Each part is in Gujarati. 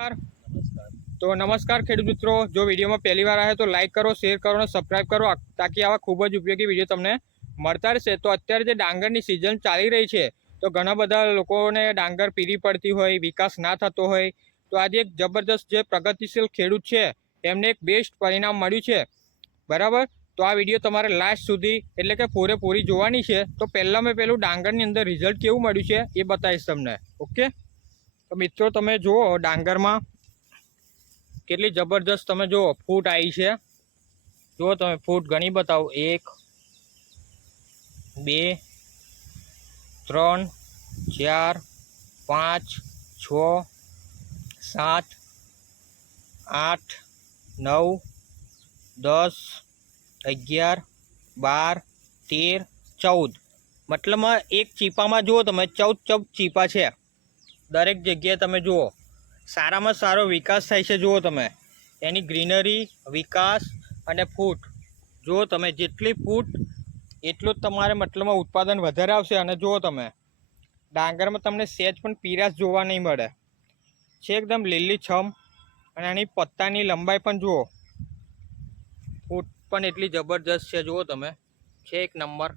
નમસ્કાર. તો નમસ્કાર ખેડૂત મિત્રો. જો વિડીયોમાં પહેલી વાર આવે તો લાઈક કરો શેર કરો અને સબસ્ક્રાઇબ કરો. તાકી આવા ખૂબ જ ઉપયોગી વીડિયો તમને મળતા રહેશે. તો અત્યારે જે ડાંગરની સિઝન ચાલી રહી છે, તો ઘણા બધા લોકોને ડાંગર પીરી પડતી હોય, વિકાસ ના થતો હોય. તો આજે એક જબરદસ્ત જે પ્રગતિશીલ ખેડૂત છે, એમને એક બેસ્ટ પરિણામ મળ્યું છે. બરાબર? તો આ વીડિયો તમારે લાસ્ટ સુધી, એટલે કે પૂરેપૂરી જોવાની છે. તો પહેલાં મેં પહેલું ડાંગરની અંદર રિઝલ્ટ કેવું મળ્યું છે એ બતાવીશ તમને. ઓકે? તો મિત્રો તમે જુઓ ડાંગરમાં કેટલી જબરજસ્ત તમે જુઓ, ફૂટ આવી છે. જુઓ તમે ફૂટ ઘણી બતાવો. એક, બે, ત્રણ, ચાર, પાંચ, છ, સાત, આઠ, નવ, દસ, અગિયાર, બાર, તેર, ચૌદ. મતલબમાં એક ચીપામાં જુઓ તમે, ચૌદ ચૌદ ચીપા છે. દરેક જગ્યાએ તમે જુઓ, સારામાં સારો વિકાસ થાય છે, જુઓ તમે. એની ગ્રીનરી, વિકાસ અને ફૂટ. જુઓ તમે, જેટલી ફૂટ, એટલું જ તમારે મતલબમાં ઉત્પાદન વધારે આવશે. અને જુઓ તમે, ડાંગરમાં તમને સેજ પણ પીરાશ જોવા નહીં મળે. છે એકદમ લીલી છમ અને એની પત્તાની લંબાઈ પણ જુઓ. ફૂટ પણ એટલી જબરજસ્ત છે, જુઓ તમે. છે એક નંબર.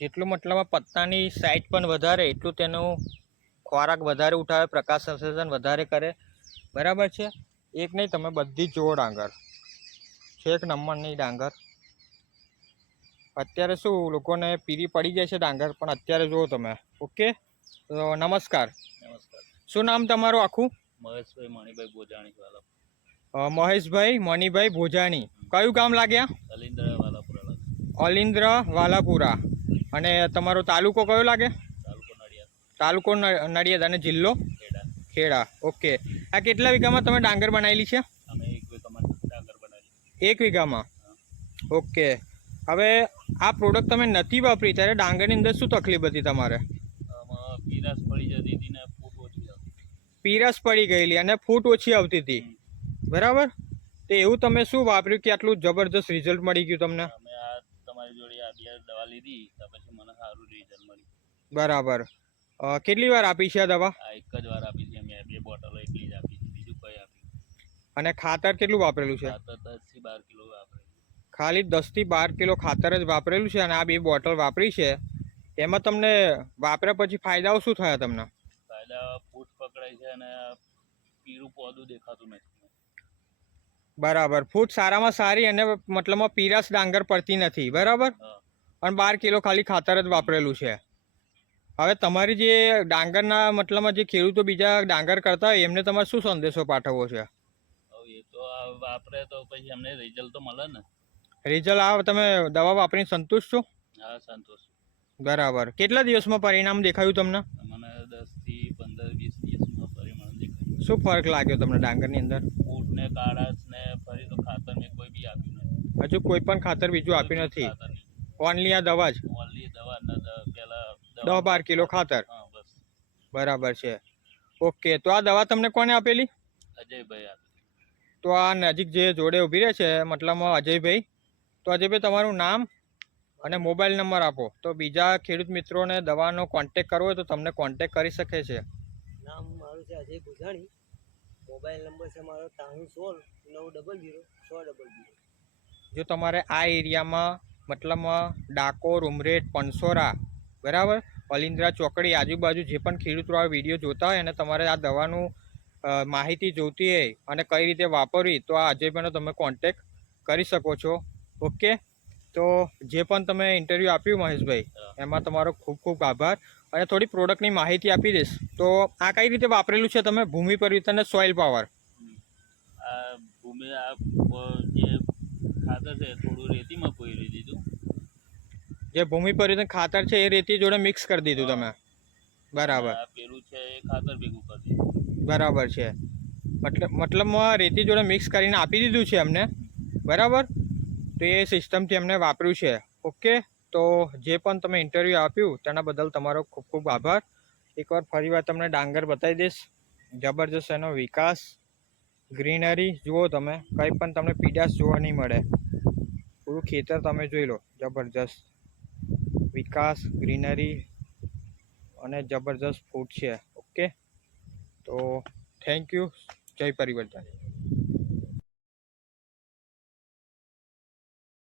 જેટલું મતલબમાં પત્તાની સાઇઝ પણ વધારે એટલું તેનું ખોરાક વધારે ઉઠાવે પ્રકાશ સંશ્લેષણ વધારે કરે. બરાબર છે? એક નહીં તમે બધી જુઓ ડાંગર. છે એક નંબરની ડાંગર. અત્યારે શું લોકોને પીરી પડી જાય છે ડાંગર પણ અત્યારે જુઓ તમે. ઓકે? તો નમસ્કાર. નમસ્કાર. શું નામ તમારું આખું? મહેશભાઈ મણિભાઈ ભોજાણી મહેશભાઈ મણિભાઈ ભોજાણી. કયું ગામ લાગ્યા? અલિન્દ્ર વાલાપુરા અલિન્દ્ર વાલાપુરા. અને તમારો તાલુકો કયો લાગે? તાલુકો નડિયાદ. અને જિલ્લો? ખેડા. ઓકે. આ કેટલા વીઘામાં તમે ડાંગર બનાવેલી છે? એક વીઘામાં ઓકે. હવે આ પ્રોડક્ટ તમે નથી વાપરી ત્યારે ડાંગરની અંદર શું તકલીફ હતી તમારે? આમાં પડી જતી હતી ને ફૂટ ઓછી આવતી પીરસ પડી ગયેલી અને ફૂટ ઓછી આવતી હતી. બરાબર? તો એવું તમે શું વાપર્યું કે આટલું જબરદસ્ત રિઝલ્ટ મળી ગયું તમને? આ બે દવા લીધી તો પછી મને સારું રિઝલ્ટ મળ્યું. બરાબર. કેટલી વાર આપી છે આ દવા? આ એક જ વાર આપી છે મેં બે બોટલો એટલી જ આપી છે બીજું કઈ આપી અને ખાતર કેટલું વાપરેલું છે? ખાતર દસથી બાર કિલો વાપરેલું ખાલી દસથી બાર કિલો ખાતર જ વાપરેલું છે અને આ બે બોટલ વાપરી છે. એમાં તમને વાપર્યા પછી ફાયદાઓ શું થયા તમને? ફાયદા ફૂટ પકડાય છે અને પીળું પોદું દેખાતું નથી. બરાબર. ફૂટ સારામાં સારી અને મતલબમાં પીરાસ ડાંગર પડતી નથી. બરાબર. અને બાર કિલો ખાલી ખાતર જ વાપરેલું છે. હવે તમારી જે ડાંગરના મતલબમાં જે ખેડૂતો બીજા ડાંગર કરતા હોય એમને તમારે શું સંદેશો પાઠવવો છે? એ તો વાપરે તો પછી અમને રિઝલ્ટ તો મળે ને. રિઝલ્ટ આ તમે દવા વાપરીને સંતુષ્ટ છો? હા સંતોષ બરાબર. કેટલા દિવસમાં પરિણામ દેખાયું તમને? મને દસથી પંદર વીસ દિવસમાં પરિણામ દેખાયું. શું ફરક લાગ્યો તમને ડાંગરની અંદર? ને કાળાશ ને ફરી તો ખાતર મેં કોઈ બી આપ્યું નથી. હજુ કોઈ પણ ખાતર બીજું આપ્યું નથી? ઓનલી આ દવા જ? ઓનલી દવા ને પેલા દસ બાર કિલો ખાતર. બરાબર છે. ઓકે તો આ દવા તમને કોને આપેલી? અજયભાઈ તો આ નજીક જે જોડે ઊભી રહે છે મતલબમાં અજયભાઈ તો અજયભાઈ તમારું નામ અને મોબાઈલ નંબર આપો. તો બીજા ખેડૂત મિત્રોને દવાનો કોન્ટેક કરવો હોય તો તમને કોન્ટેક કરી શકે છે. નામ મારું છે અજય ભુજાણી મોબાઈલ નંબર છે મારો ત્રાણું સોળ નવ ડબલ જીરો છ ડબલ જીરો જો તમારે આ એરિયામાં મતલબમાં ડાકોર ઉમરેઠ પણસોરા બરાબર અલિન્દ્રા ચોકડી આજુબાજુ જે પણ ખેડૂતો આ વીડિયો જોતા હોય અને તમારે આ દવાનું માહિતી જોઈતી હોય અને કઈ રીતે વાપરવી તો આ અજયભાઈનો તમે કોન્ટેક કરી શકો છો. ઓકે તો જે પણ તમે ઇન્ટરવ્યૂ આપ્યું મહેશભાઈ એમાં તમારો ખૂબ ખૂબ આભાર. અને થોડી પ્રોડક્ટની માહિતી આપી દઈશ. તો આ કઈ રીતે વાપરેલું છે તમે? ભૂમિ પરિવર્તન સોઇલ પાવર આ ભૂમિ આ જે ખાતર છે થોડું રેતીમાં પૂરી દીધું. જે ભૂમિ પરિવર્તન ખાતર છે એ રેતી જોડે મિક્સ કરી દીધું તમે? બરાબર. પેલું છે એ ખાતર ભેગું કરી દીધું. બરાબર છે. મતલબ મતલબમાં રેતી જોડે મિક્સ કરીને આપી દીધું છે અમને બરાબર? તો એ સિસ્ટમથી અમને વાપર્યું છે. ઓકે? તો જે પણ તમે ઇન્ટરવ્યૂ આપ્યું, તેના બદલ તમારો ખૂબ ખૂબ આભાર. એકવાર ફરીવાર તમને ડાંગર બતાવી દઈશ. જબરજસ્ત એનો વિકાસ, ગ્રીનરી, જુઓ તમે, કંઈ પણ તમને પીડાશ જોવા નહીં મળે. પૂરું ખેતર તમે જોઈ લો, જબરજસ્ત. વિકાસ, ગ્રીનરી અને જબરજસ્ત ફૂડ છે, ઓકે? તો થેન્ક યુ જય પરિવર્તન.